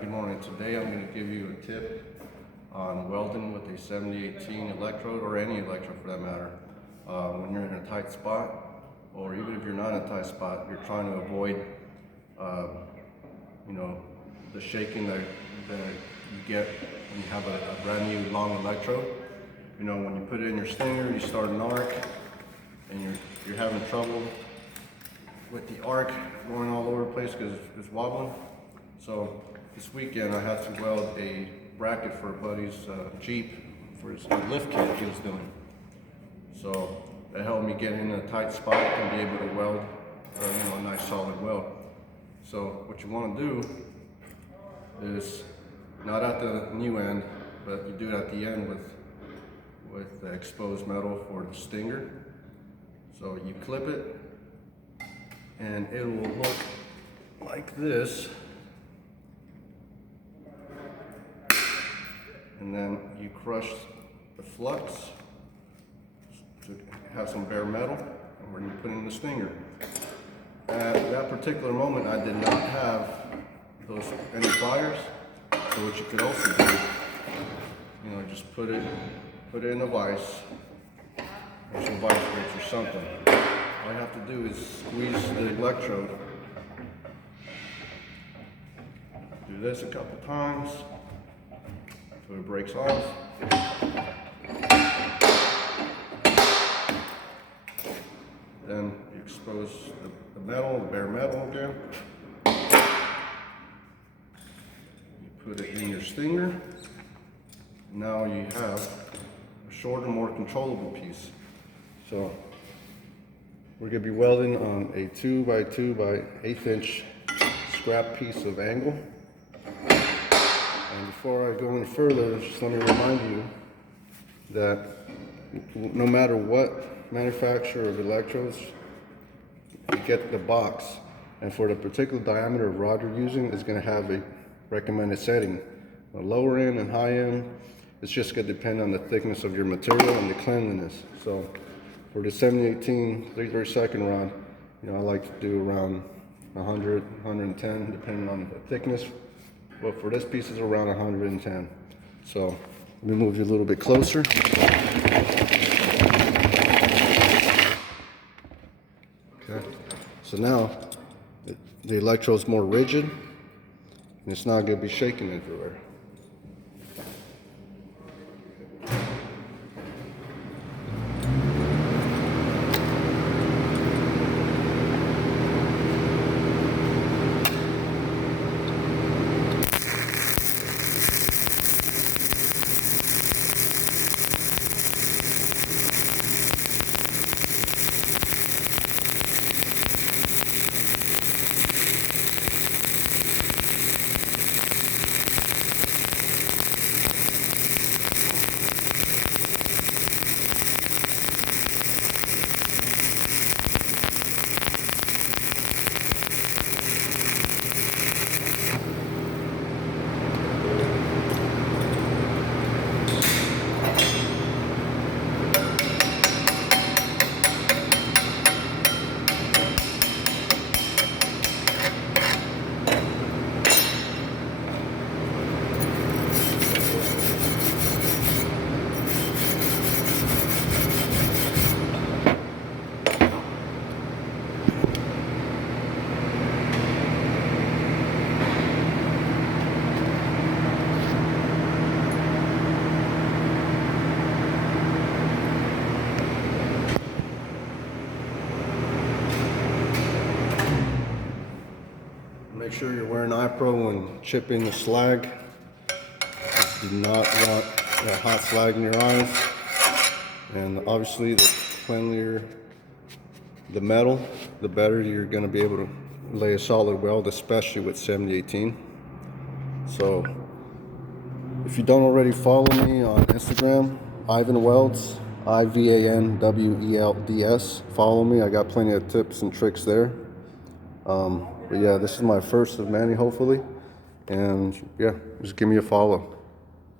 Good morning. Today I'm going to give you a tip on welding with a 7018 electrode, or any electrode for that matter. When you're in a tight spot, or even if you're not in a tight spot, you're trying to avoid the shaking that you get when you have a brand new long electrode. When you put it in your stinger, you start an arc and you're having trouble with the arc going all over the place because it's wobbling. So this weekend I had to weld a bracket for a buddy's Jeep for his lift kit he was doing. So that helped me get in a tight spot and be able to weld a nice solid weld. So what you want to do is not at the new end, but you do it at the end with the exposed metal for the stinger. So you clip it and it will look like this. And then you crush the flux to have some bare metal, and we're going to put in the stinger. At that particular moment, I did not have any pliers. So what you could also do, just put it in a vise, or some vice grips or something. All you have to do is squeeze the electrode. Do this a couple times so it breaks off. Then you expose the metal, the bare metal again. You put it in your stinger. Now you have a shorter, more controllable piece. So we're going to be welding on a 2 by 2 by 1/8 inch scrap piece of angle. And before I go any further, just let me remind you that no matter what manufacturer of electrodes, you get the box, and for the particular diameter of rod you're using is going to have a recommended setting. The lower end and high end, it's just going to depend on the thickness of your material and the cleanliness. So for the 7018 3/32 rod, I like to do around 100, 110, depending on the thickness. But for this piece, is around 110. So let me move you a little bit closer. Okay. So now the electrode's more rigid, and it's not going to be shaking everywhere. Make sure you're wearing iPro when chipping the slag. You do not want that hot slag in your eyes. And obviously, the cleanlier the metal, the better you're going to be able to lay a solid weld, especially with 7018. So if you don't already follow me on Instagram, Ivan Welds, IVANWELDS. Follow me. I got plenty of tips and tricks there. But yeah, this is my first of many, hopefully. And yeah, just give me a follow.